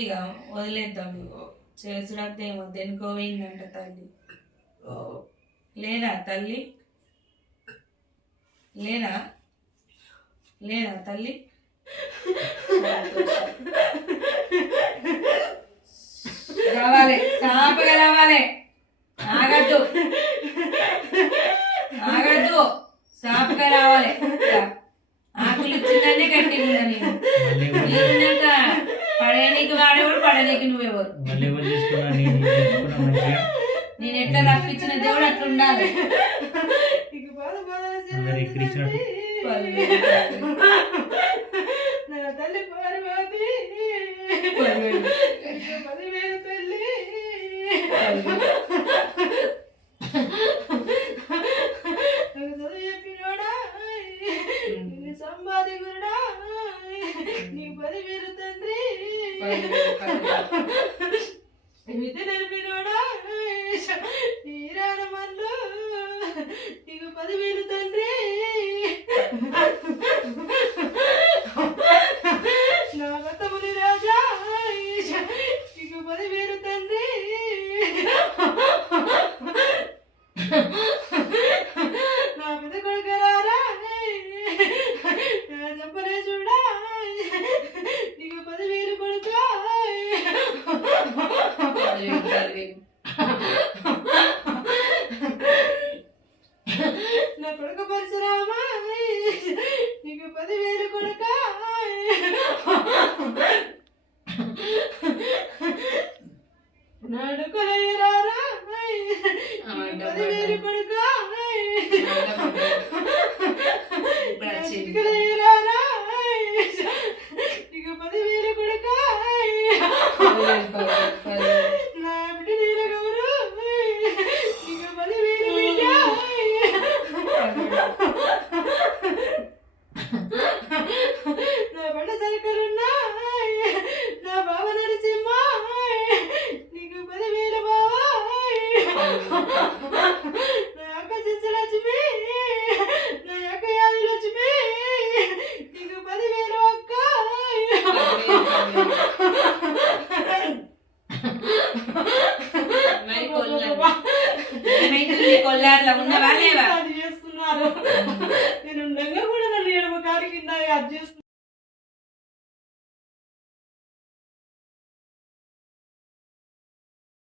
ఇక వదిలేద్దాం చేసుడంతా ఏమో దెనుకోపోయిందంట తల్లి. లేనా తల్లి? లేనా లేనా తల్లి? రావాలి, సాపగా రావాలి. ఆగద్దు ఆగద్దు, సాపగా రావాలి. ఆకులు ఇచ్చిందనే గట్టిగా ఉందా? నేనున్నాక పడేనీకి వాడేవాడు, పడనీకి నువ్వెవరు? నేను ఎట్లా రప్పించిన దేవుడు అట్లా ఉండాలి. తల్లి పార్వతి తల్లి చెప్పినోడా సంపాది గురుడా నీ 10,000 తండ్రి విధి నేర్పినోడా ఈరానమల్లు నీకు 10,000 తండ్రి. నా గతముని రాజా నీకు 10,000 తండ్రి. నా పెద్ద కొడుకరారా చెప్పలే చూడా నీకు 10,000 కొడుక. నా కొడుక పరశురామా నీకు 10,000 కొడుక. నాడుకలయ్యారా 10,000 కొడుక. చిటికలయ్యారా నీకు 10,000 కొడుక. నా బిడ్డ నీల గౌరు నీకు 10,000 బిడ్డ. నా బండ సరికలున్నా నా బావ నరసింహ నీకు 10,000 బావా. నా అక్క చించలక్ష్మి నా అక్క యాదిలక్ష్మి నీకు 10,000 అక్క. కొల్లార్లో ఉన్నవా లేవా? చేస్తున్నారు. నేను ఉండగా కూడా నన్ను ఎడమ కాడి కింద అది చేస్తున్నారు.